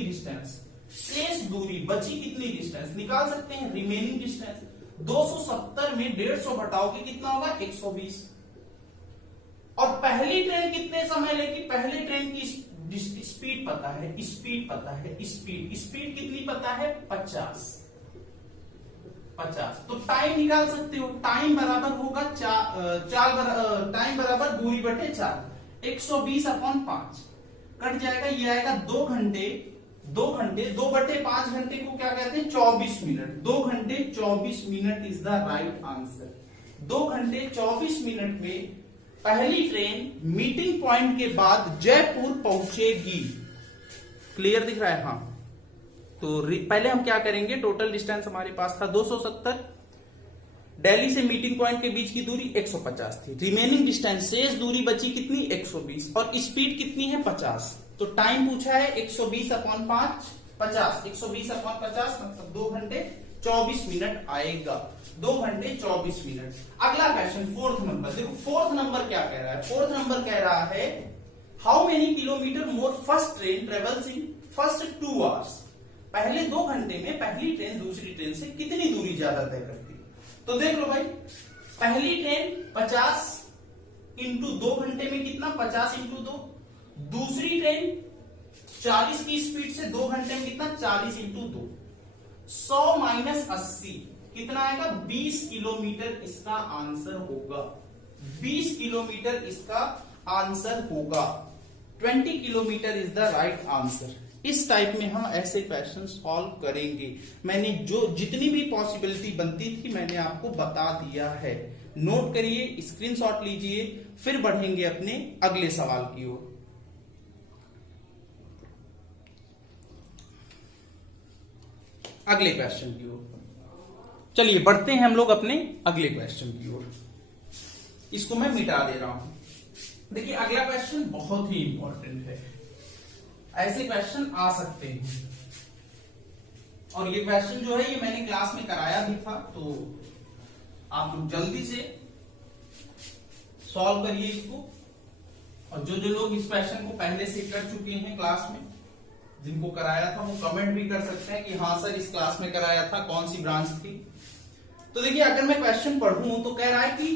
डिस्टेंस? शेष दूरी बची कितनी डिस्टेंस? निकाल सकते हैं, रिमेनिंग डिस्टेंस। 270 में 150 घटाओगे कितना होगा? 120। और पहली ट्रेन कितने समय लेगी, पहली ट्रेन की स्पीड पता है, स्पीड पता है, स्पीड कितनी पता है 50। तो टाइम निकाल सकते हो, टाइम बराबर होगा टाइम बराबर दूरी बटे 4, 120/5 कट जाएगा, ये आएगा 2 घंटे 2/5 घंटे को क्या कहते हैं 24 मिनट, 2 घंटे 24 minute is the right answer. 2 घंटे 24 मिनट में पहली ट्रेन मीटिंग पॉइंट के बाद जयपुर पहुंचेगी। क्लियर दिख रहा है? हाँ, तो पहले हम क्या करेंगे, टोटल डिस्टेंस हमारे पास था 270, दिल्ली से मीटिंग पॉइंट के बीच की दूरी 150 थी, रिमेनिंग डिस्टेंस शेष दूरी बची कितनी 120, और स्पीड कितनी है 50। तो टाइम पूछा है 120/5 50, 120/50 मतलब 2 घंटे 24 मिनट आएगा, 2 घंटे 24 मिनट। अगला क्वेश्चन 4th नंबर, देखो 4th नंबर क्या कह रहा है, 4th नंबर कह रहा है how many kilometre more first train travels in first 2 hours. पहले 2 घंटे में पहली ट्रेन दूसरी ट्रेन से कितनी दूरी ज्यादा तय करती है। तो देख लो भाई, पहली ट्रेन 50 इंटू 2 घंटे में कितना 50 इंटू 2, दूसरी ट्रेन 40 की स्पीड से 2 घंटे में कितना 40 इंटू 2, 100 - 80 कितना आएगा 20 किलोमीटर इसका आंसर होगा, 20 किलोमीटर इसका आंसर होगा, 20 kilometre is the right answer. इस टाइप में हम ऐसे क्वेश्चन सॉल्व करेंगे। मैंने जो जितनी भी पॉसिबिलिटी बनती थी मैंने आपको बता दिया है, नोट करिए, स्क्रीनशॉट लीजिए, फिर बढ़ेंगे अपने अगले सवाल की ओर। अगले क्वेश्चन की ओर चलिए बढ़ते हैं हम लोग अपने अगले क्वेश्चन की ओर। इसको मैं मिटा दे रहा हूं। देखिए अगला क्वेश्चन बहुत ही इंपॉर्टेंट है, ऐसे क्वेश्चन आ सकते हैं, और ये क्वेश्चन जो है ये मैंने क्लास में कराया भी था, तो आप लोग जल्दी से सॉल्व करिए इसको। और जो लोग इस क्वेश्चन को पहले से कर चुके हैं क्लास में, जिनको कराया था, वो कमेंट भी कर सकते हैं कि हाँ सर इस क्लास में कराया था, कौन सी ब्रांच थी। तो देखिए अगर मैं क्वेश्चन पढ़ूं तो कह रहा है कि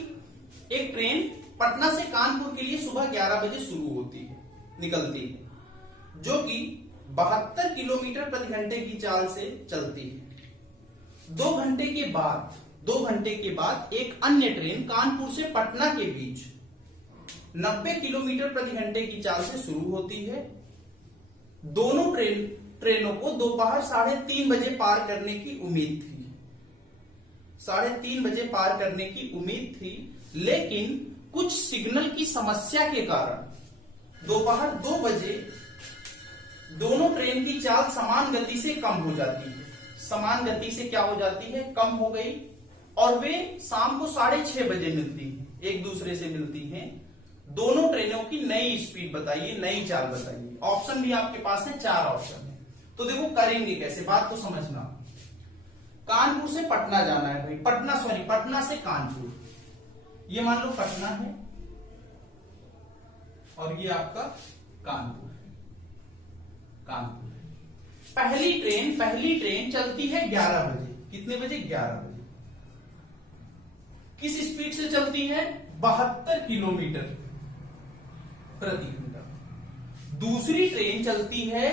एक ट्रेन पटना से कानपुर के लिए सुबह 11 बजे शुरू होती है, निकलती है, जो कि 72 किलोमीटर प्रति घंटे की चाल से चलती है। 2 घंटे के बाद एक अन्य ट्रेन कानपुर से पटना के बीच 90 किलोमीटर प्रति घंटे की चाल से शुरू होती है। दोनों ट्रेनों को दोपहर 3:30 बजे पार करने की उम्मीद थी, 3:30 बजे पार करने की उम्मीद थी, लेकिन कुछ सिग्नल की समस्या के कारण दोपहर 2 बजे दोनों ट्रेन की चाल समान गति से कम हो जाती है। समान गति से क्या हो जाती है, कम हो गई, और वे शाम को 6:30 बजे मिलती हैं, एक दूसरे से मिलती हैं। दोनों ट्रेनों की नई स्पीड बताइए, नई चाल बताइए। ऑप्शन भी आपके पास है, 4 ऑप्शन है। तो देखो करेंगे कैसे, बात को समझना। कानपुर से पटना जाना है भाई, पटना से कानपुर, ये मान लो पटना है और ये आपका कानपुर है। पहली ट्रेन चलती है 11 बजे, कितने बजे 11 बजे। किस स्पीड से चलती है 72 किलोमीटर प्रति घंटा। दूसरी ट्रेन चलती है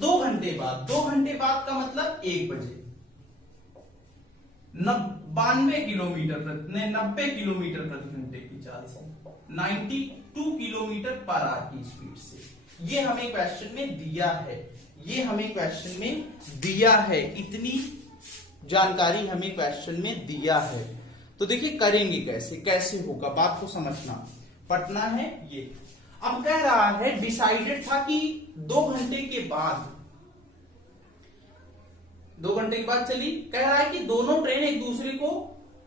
2 घंटे बाद, 2 घंटे बाद का मतलब 1 बजे, 90 किलोमीटर प्रति घंटे की चाल से, 92 किलोमीटर पर आवर की स्पीड से। ये हमें क्वेश्चन में दिया है, इतनी जानकारी हमें क्वेश्चन में दिया है। तो देखिए करेंगे कैसे होगा, बात को समझना। पटना है ये, अब कह रहा है डिसाइडेड था कि 2 घंटे के बाद चली, कह रहा है कि दोनों ट्रेन एक दूसरे को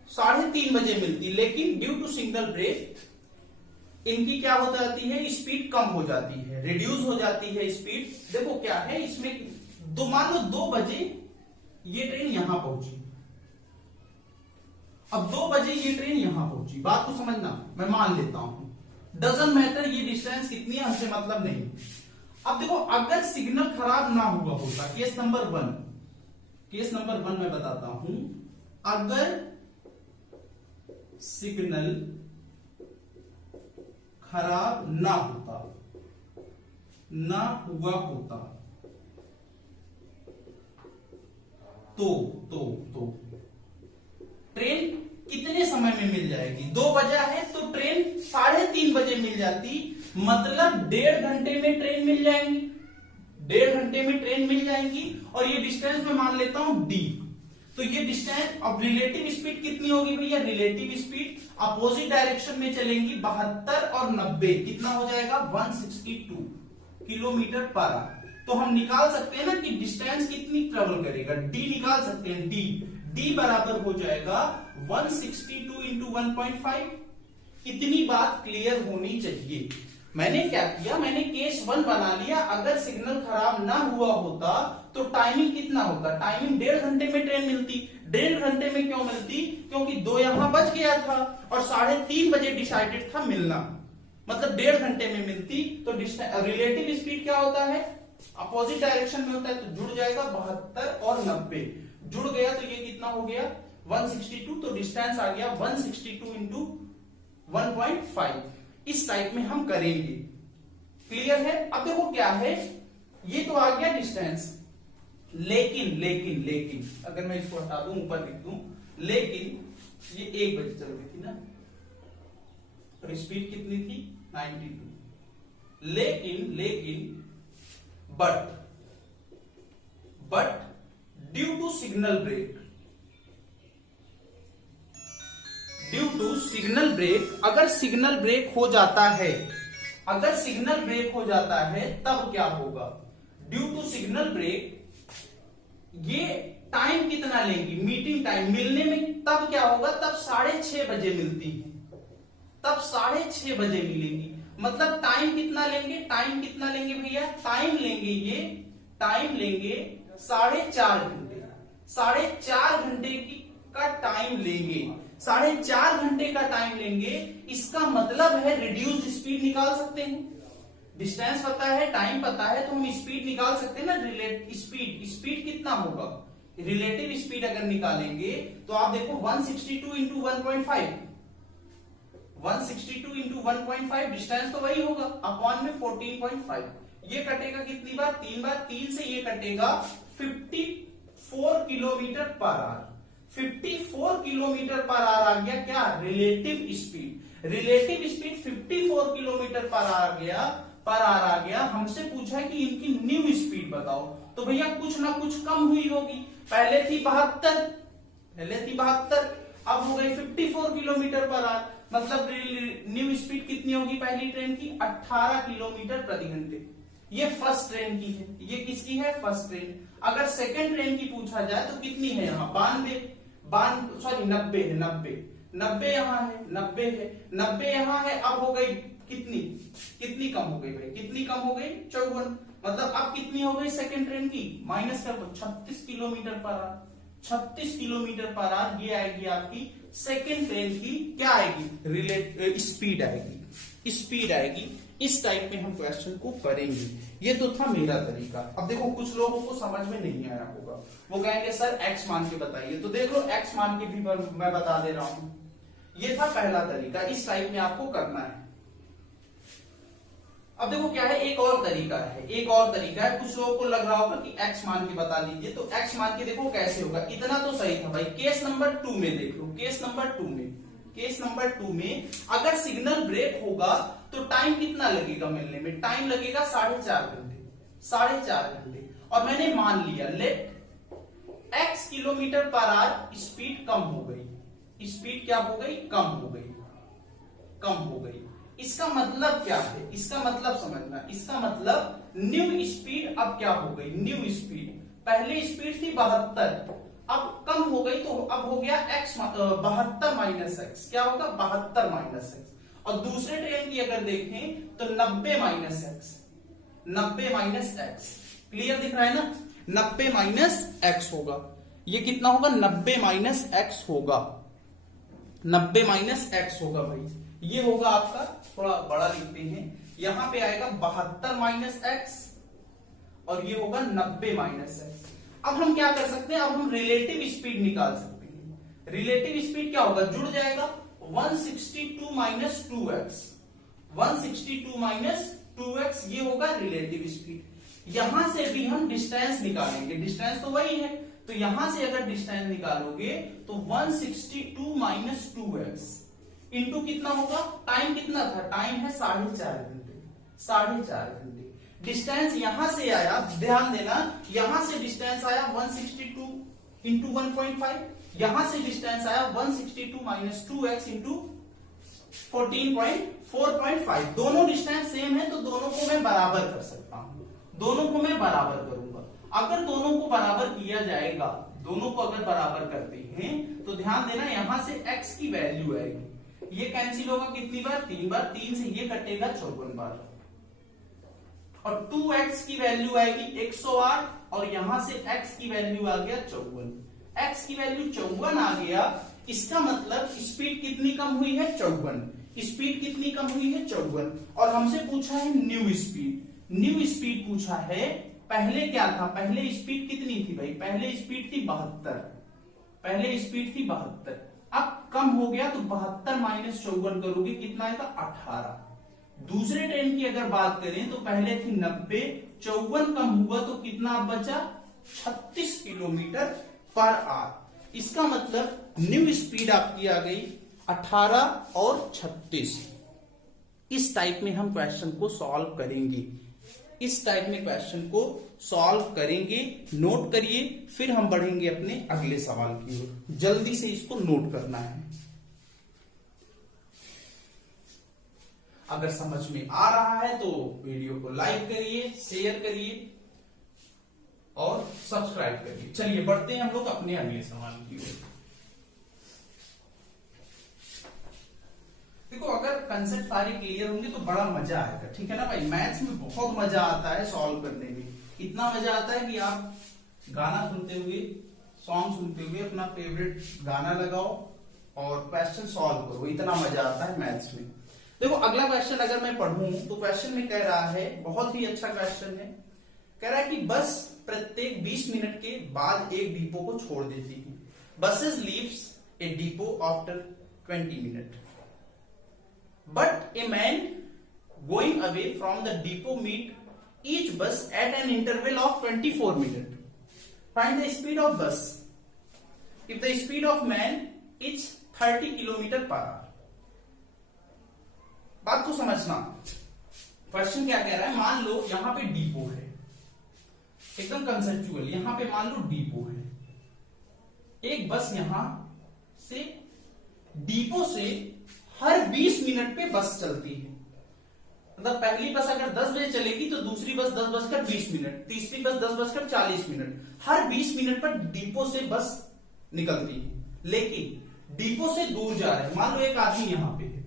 3:30 बजे मिलती, लेकिन ड्यू टू सिग्नल ब्रेक इनकी क्या हो जाती है, स्पीड कम हो जाती है, रिड्यूस हो जाती है स्पीड। देखो क्या है इसमें, मान लो 2 बजे ये ट्रेन यहां पहुंची, अब 2 बजे ये ट्रेन यहां पहुंची, बात को समझना, मैं मान लेता हूं, डजंट मैटर ये डिस्टेंस कितनी है, हमसे मतलब नहीं। अब देखो अगर सिग्नल खराब ना हुआ होता, केस नंबर 1 मैं बताता हूं, अगर सिग्नल खराब ना होता, ना हुआ होता तो ट्रेन कितने समय में मिल जाएगी? 2 बजा है तो ट्रेन 3:30 बजे मिल जाती, मतलब 1.5 घंटे में ट्रेन मिल जाएंगी, 1.5 घंटे में ट्रेन मिल जाएंगी। और ये डिस्टेंस मैं मान लेता हूं d। तो ये डिस्टेंस, अब रिलेटिव स्पीड कितनी होगी भैया? रिलेटिव स्पीड अपोजिट डायरेक्शन में चलेंगी 72 और 90, कितना हो जाएगा? 162 किलोमीटर पर आवर। तो हम निकाल सकते हैं ना कि डिस्टेंस कितनी ट्रेवल करेगा, d निकाल सकते हैं। d बराबर हो जाएगा 162 इंटू 1.5। इतनी बात क्लियर होनी चाहिए। मैंने क्या किया, मैंने केस 1 बना लिया। अगर सिग्नल खराब ना हुआ होता तो टाइमिंग कितना होता? टाइमिंग 1.5 घंटे में ट्रेन मिलती। 1.5 घंटे में क्यों मिलती? क्योंकि 2 यहां बच गया था और 3:30 बजे डिसाइडेड था मिलना, मतलब 1.5 घंटे में मिलती। तो रिलेटिव स्पीड क्या होता है? अपोजिट डायरेक्शन में होता है, तो जुड़ जाएगा 72 और 90, जुड़ गया तो ये कितना हो गया? 162। तो डिस्टेंस आ गया 162 इंटू 1.5। इस टाइप में हम करेंगे। क्लियर है? अब देखो क्या है, ये तो आ गया डिस्टेंस, लेकिन अगर मैं इसको हटा दूं, ऊपर लिख दूं, लेकिन ये 1 बजे चल रही थी ना, और स्पीड कितनी थी? 92। लेकिन but due to signal break, अगर सिग्नल ब्रेक हो जाता है, तब क्या होगा? ड्यू टू सिग्नल ब्रेक ये टाइम कितना लेंगी? मीटिंग टाइम मिलने में तब क्या होगा? तब 6:30 बजे मिलती है, तब 6:30 बजे मिलेंगी। मतलब टाइम कितना लेंगे? टाइम कितना लेंगे भैया? टाइम लेंगे 4.5 घंटे। 4.5 घंटे का टाइम लेंगे, 4.5 घंटे का टाइम लेंगे। इसका मतलब है रिड्यूस्ड स्पीड निकाल सकते हैं। डिस्टेंस पता है, टाइम पता है, तो हम स्पीड निकाल सकते हैं ना। स्पीड कितना होगा? रिलेटिव स्पीड अगर निकालेंगे तो आप देखो 162 इंटू 1.5, 162 इंटू 1.5, डिस्टेंस तो वही होगा, अपॉन में 14.5। ये कटेगा कितनी बार? 3 बार। 3 से ये कटेगा 54 kilometre per hour. 54 kilometre per hour आ गया क्या? Relative speed. Relative speed 54 kilometre per hour आ गया। हमसे पूछा कि इनकी न्यू स्पीड बताओ, तो भैया कुछ ना कुछ कम हुई होगी। पहले थी 72, अब हो गई 54 किलोमीटर पर आवर। मतलब न्यू स्पीड कितनी होगी पहली ट्रेन की? 18 किलोमीटर प्रति घंटे। ये फर्स्ट ट्रेन की है। ये किसकी है? First train. अगर सेकंड ट्रेन की पूछा जाए तो कितनी है? यहाँ 90 है, 90 यहाँ है, 90 यहाँ है। अब हो गई कितनी कम हो गई भाई? कितनी कम हो गई? 54। मतलब अब कितनी हो गई सेकंड ट्रेन की? माइनस कर दो, 36 kilometre per our. 36 kilometre per our ये आएगी आपकी सेकेंड ट्रेन की। क्या आएगी? स्पीड आएगी। इस टाइप में हम क्वेश्चन को करेंगे। ये तो था मेरा तरीका। अब देखो कुछ लोगों को समझ में नहीं आया होगा, वो कहेंगे सर एक्स मान के बताइए। तो देख लो एक्स मान के भी मैं बता दे रहा हूं। ये था पहला तरीका, इस टाइप में आपको करना है। अब देखो क्या है, एक और तरीका है। कुछ लोगों को लग रहा होगा कि एक्स मान के बता लीजिए, तो एक्स मान के देखो कैसे होगा। इतना तो सही था भाई। केस नंबर 2 में देख लो, केस नंबर 2 में अगर सिग्नल ब्रेक होगा तो टाइम कितना लगेगा मिलने में? टाइम लगेगा 4.5 घंटे। और मैंने मान लिया let x kilometre per hour speed कम हो गई। स्पीड क्या हो गई? कम हो गई। इसका मतलब क्या है? इसका मतलब समझना। इसका मतलब न्यू स्पीड अब क्या हो गई? न्यू स्पीड, पहले स्पीड थी 72, अब कम हो गई, तो अब हो गया x 72 माइनस एक्स। क्या होगा? 72 माइनस एक्स। और दूसरे ट्रेन की अगर देखें तो 90 माइनस एक्स। क्लियर दिख रहा है ना? 90 माइनस एक्स होगा। ये कितना होगा? 90 माइनस एक्स होगा। 90 माइनस एक्स होगा भाई। ये होगा आपका, थोड़ा बड़ा लिखते हैं, यहां पे आएगा 72 माइनस एक्स और ये होगा 90 माइनस एक्स। अब हम क्या कर सकते हैं? अब हम रिलेटिव स्पीड निकाल सकते हैं। रिलेटिव स्पीड क्या होगा? जुड़ जाएगा 162 माइनस 2x। 162 माइनस 2x ये होगा रिलेटिव स्पीड। यहां से भी हम डिस्टेंस निकालेंगे, डिस्टेंस तो वही है, तो यहां से अगर डिस्टेंस निकालोगे तो 162 माइनस 2x इंटू कितना होगा, टाइम कितना था, टाइम है 4.5 घंटे, 4.5 घंटे। डिस्टेंस यहां से आया, ध्यान देना, यहां से डिस्टेंस आया 162 इंटू 1.5, यहां से डिस्टेंस आया 162 माइनस 2x इंटू 4.5। दोनों डिस्टेंस सेम है तो दोनों को मैं बराबर कर सकता हूं, दोनों को मैं बराबर करूंगा। अगर दोनों को बराबर किया जाएगा, दोनों को अगर बराबर करते हैं तो ध्यान देना यहां से x की वैल्यू आएगी, ये कैंसिल होगा कितनी बार, 3 बार, 3 से ये कटेगा 54 बार, और 2x की वैल्यू आएगी 108 और यहां से x की वैल्यू आ गया 54, x की वैल्यू 54 आ गया। इसका मतलब स्पीड कितनी कम हुई है, 54, स्पीड कितनी कम हुई है, 54। और हमसे पूछा है न्यू स्पीड, न्यू स्पीड पूछा है। पहले क्या था, पहले स्पीड कितनी थी भाई, पहले स्पीड थी 72, पहले स्पीड थी 72, अब कम हो गया तो 72 माइनस 54 करोगे कितना आएगा, 18। दूसरे ट्रेन की अगर बात करें तो पहले थी 90, 54 कम हुआ तो कितना बचा, 36 किलोमीटर पर आवर। इसका मतलब न्यू स्पीड आपकी आ गई 18 और 36। इस टाइप में हम क्वेश्चन को सॉल्व करेंगे, इस टाइप में क्वेश्चन को सॉल्व करेंगे। नोट करिए, फिर हम बढ़ेंगे अपने अगले सवाल की ओर। जल्दी से इसको नोट करना है। अगर समझ में आ रहा है तो वीडियो को लाइक करिए, शेयर करिए और सब्सक्राइब करिए। चलिए बढ़ते हैं हम लोग अपने अगले सवाल की ओर। देखो, अगर कंसेप्ट सारे क्लियर होंगे तो बड़ा मजा आएगा, ठीक है ना भाई। मैथ्स में बहुत मजा आता है सॉल्व करने में, इतना मजा आता है कि आप गाना सुनते हुए, सॉन्ग सुनते हुए अपना फेवरेट गाना लगाओ और क्वेश्चन सॉल्व करो, इतना मजा आता है मैथ्स में। देखो, अगला क्वेश्चन अगर मैं पढ़ूं तो क्वेश्चन में कह रहा है, बहुत ही अच्छा क्वेश्चन है, कह रहा है कि बस प्रत्येक 20 मिनट के बाद एक डिपो को छोड़ देती है। Buses leaves A depot after 20 minute, but a man going away from the depot meet each bus at an interval of 24 minutes. Find the speed of bus if the speed of man is 30 km per hour. बात को समझना, क्वेश्चन क्या कह रहा है, मान लो यहां पे डिपो है, एकदम कंसेप्चुअल, यहां पे मान लो डिपो है, एक बस यहां से डिपो से हर 20 मिनट पे बस चलती है। मतलब पहली बस अगर 10 बजे चलेगी तो दूसरी बस 10:20, तीसरी बस 10:40, हर 20 मिनट पर डिपो से बस निकलती है। लेकिन डिपो से दूर जा रहे हैं, मान लो एक आदमी यहां पे है,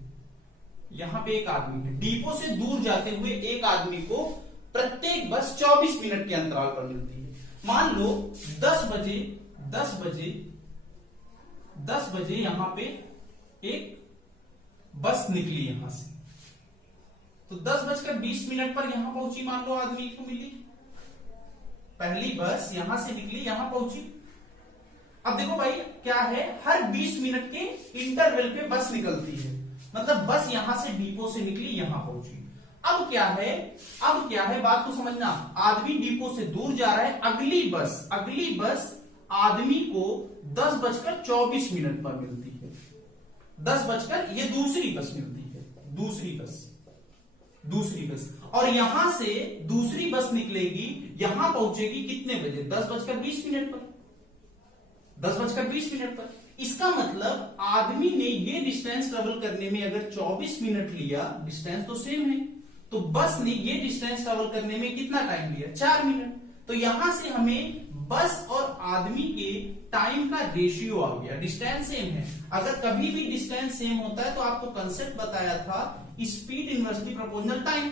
यहां पे एक आदमी है, डिपो से दूर जाते हुए एक आदमी को प्रत्येक बस 24 मिनट के अंतराल पर मिलती है। मान लो 10 बजे यहां पे एक बस निकली यहां से, तो 10:20 पर यहां पहुंची, मान लो आदमी को मिली, पहली बस यहां से निकली, यहां पहुंची। अब देखो भाई क्या है, हर 20 मिनट के इंटरवल पे बस निकलती है, मतलब बस यहां से डिपो से निकली, यहां पहुंची। अब क्या है बात को समझना, आदमी डिपो से दूर जा रहा है, अगली बस आदमी को 10:24 पर मिलती है, 10 ये दूसरी बस मिलती है, दूसरी बस, और यहां से दूसरी बस निकलेगी, यहां पहुंचेगी कितने बजे, 10:20 पर, 10:20 पर। इसका मतलब आदमी ने ये डिस्टेंस ट्रेवल करने में अगर 24 मिनट लिया, डिस्टेंस तो सेम है, तो बस ने ये डिस्टेंस ट्रेवल करने में कितना टाइम लिया, 4 मिनट। तो यहां से हमें बस और आदमी के टाइम का रेशियो आ गया, डिस्टेंस सेम है। अगर कभी भी डिस्टेंस सेम होता है तो आपको कंसेप्ट बताया था स्पीड इनवर्सली प्रोपोर्शनल टाइम।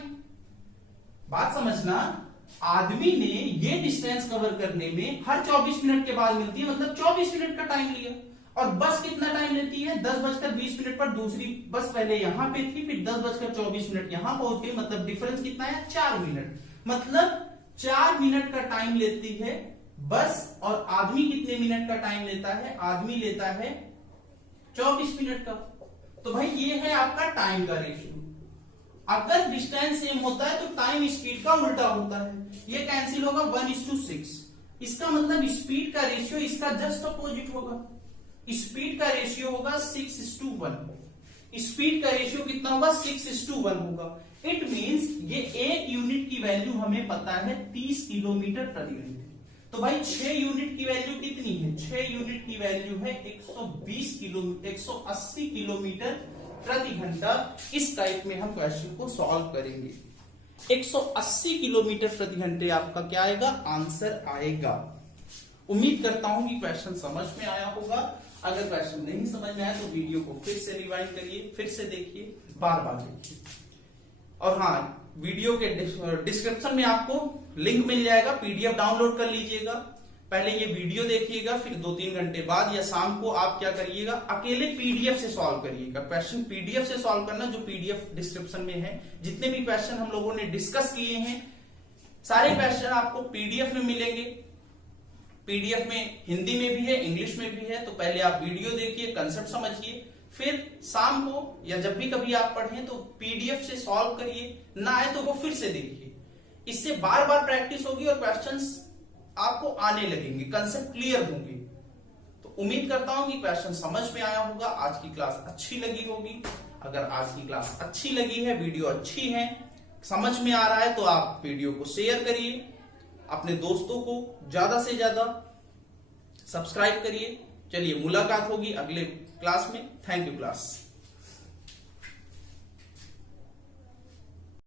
बात समझना, आदमी ने ये डिस्टेंस कवर करने में हर 24 मिनट के बाद मिलती है, मतलब 24 मिनट का टाइम लिया। और बस कितना टाइम लेती है, 10:20 पर दूसरी बस पहले यहां पे थी, फिर 10:24 यहां पहुंच गई, मतलब डिफरेंस कितना है, 4 मिनट। मतलब 4 मिनट का टाइम लेती है बस, और आदमी कितने मिनट का टाइम लेता है, आदमी लेता है 24 मिनट का। तो भाई ये है आपका टाइम का रेशियो। अगर डिस्टेंस सेम होता है तो टाइम स्पीड का उल्टा होता है, ये कैंसिल होगा 1:6। इसका मतलब स्पीड का रेशियो इसका जस्ट अपोजिट होगा, स्पीड का रेशियो होगा 6:1। स्पीड का रेशियो कितना होगा 6:1 होगा। इट मींस ये एक यूनिट की वैल्यू हमें पता है 30 किलोमीटर प्रति घंटे। तो भाई 6 यूनिट की वैल्यू कितनी है, 6 यूनिट की वैल्यू है 180 किलोमीटर प्रति घंटा। इस टाइप में हम क्वेश्चन को सॉल्व करेंगे। 180 किलोमीटर प्रति घंटे आपका क्या आएगा, आंसर आएगा। उम्मीद करता हूं कि क्वेश्चन समझ में आया होगा। अगर क्वेश्चन नहीं समझ में आया तो वीडियो को फिर से रिवाइंड करिए, फिर से देखिए, बार बार देखिए। और हाँ, वीडियो के डिस्क्रिप्शन में आपको लिंक मिल जाएगा, पीडीएफ डाउनलोड कर लीजिएगा। पहले ये वीडियो देखिएगा, फिर 2-3 घंटे बाद या शाम को आप क्या करिएगा, अकेले पीडीएफ से सॉल्व करिएगा। क्वेश्चन पीडीएफ से सॉल्व करना, जो पीडीएफ डिस्क्रिप्शन में है। जितने भी क्वेश्चन हम लोगों ने डिस्कस किए हैं, सारे क्वेश्चन आपको पीडीएफ में मिलेंगे। पीडीएफ में हिंदी में भी है, इंग्लिश में भी है। तो पहले आप वीडियो देखिए, कंसेप्ट समझिए, फिर शाम को या जब भी कभी आप पढ़ें तो पीडीएफ से सॉल्व करिए, ना आए तो वो फिर से देखिए। इससे बार बार प्रैक्टिस होगी और क्वेश्चंस आपको आने लगेंगे, कंसेप्ट क्लियर होंगे। तो उम्मीद करता हूं कि क्वेश्चन समझ में आया होगा, आज की क्लास अच्छी लगी होगी। अगर आज की क्लास अच्छी लगी है, वीडियो अच्छी है, समझ में आ रहा है, तो आप वीडियो को शेयर करिए, अपने दोस्तों को ज्यादा से ज्यादा सब्सक्राइब करिए। चलिए, मुलाकात होगी अगले क्लास में। Thank you class.